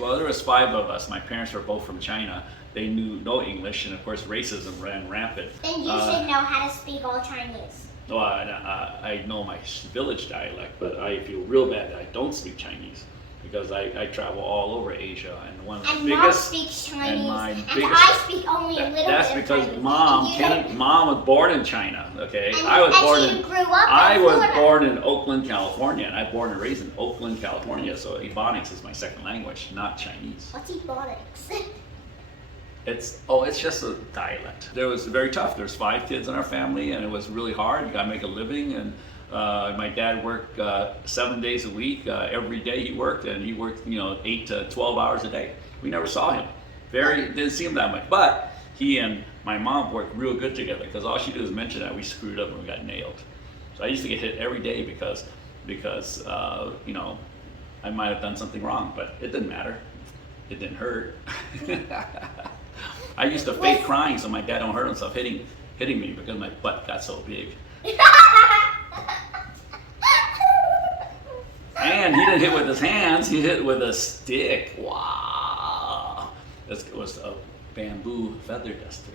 Well, there was 5 of us. My parents were both from China. They knew no English, and of course racism ran rampant. Then you should know how to speak all Chinese. Well, I know my village dialect, but I feel real bad that I don't speak Chinese because I travel all over Asia, and one of the And biggest. Mom speaks Chinese, and biggest, I speak only a little that's bit of because Chinese. Mom was born in China. Okay, And, I was and born she in. grew up I in was Florida. born in Oakland, California, and I'm born and raised in Oakland, California. So Ebonics is my second language, not Chinese. What's Ebonics? It's just a dialect. It was very tough. There's 5 kids in our family, and it was really hard. You got to make a living, and my dad worked 7 days a week. Every day he worked, and he worked 8 to 12 hours a day. We never saw him. Didn't see him that much. But he and my mom worked real good together because all she did was mention that we screwed up and we got nailed. So I used to get hit every day because I might have done something wrong, but it didn't matter. It didn't hurt. I used to fake crying so my dad don't hurt himself hitting me because my butt got so big. And he didn't hit with his hands, he hit with a stick. Wow. It was a bamboo feather duster.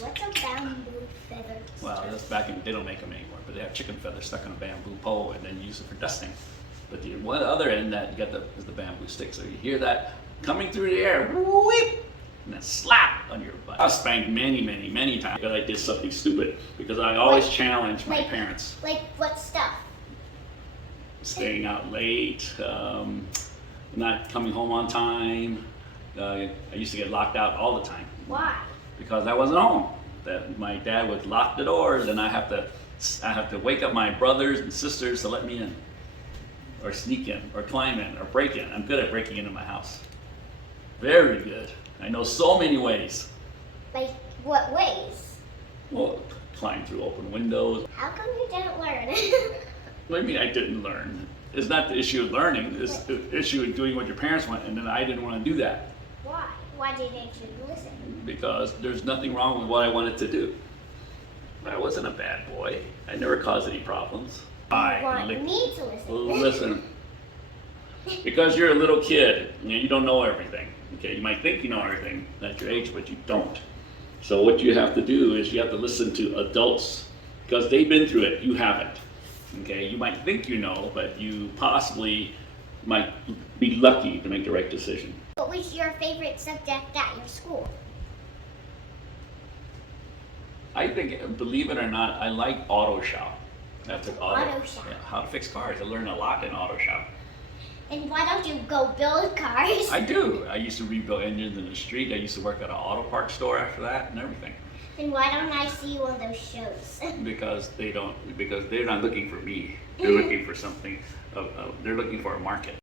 What's a bamboo feather duster? Well, that's they don't make them anymore, but they have chicken feathers stuck on a bamboo pole and then you use it for dusting. But the one other end that you got is the bamboo stick. So you hear that coming through the air, whoop, and then slap on your butt. I was spanked many, many, many times because I did something stupid. Because I always challenge my parents. Like what stuff? Staying out late, not coming home on time. I used to get locked out all the time. Why? Because I wasn't home. That my dad would lock the doors, and I have to wake up my brothers and sisters to let me in, or sneak in, or climb in, or break in. I'm good at breaking into my house. Very good. I know so many ways. Like what ways? Well, climb through open windows. How come you didn't learn? What do you mean I didn't learn? It's not the issue of learning. It's the issue of doing what your parents want, and then I didn't want to do that. Why? Why didn't you listen? Because there's nothing wrong with what I wanted to do. I wasn't a bad boy. I never caused any problems. You want me to listen? Listen. Because you're a little kid, you don't know everything. Okay, you might think you know everything at your age, but you don't. So what you have to do is you have to listen to adults because they've been through it. You haven't. Okay, you might think you know, but you possibly might be lucky to make the right decision. What was your favorite subject at your school? I think, believe it or not, I like auto shop. I took Auto shop. Yeah, how to fix cars. I learned a lot in auto shop. And why don't you go build cars? I do. I used to rebuild engines in the street. I used to work at an auto parts store after that and everything. Then why don't I see you on those shows? Because they're not looking for me. They're looking for something. They're looking for a market.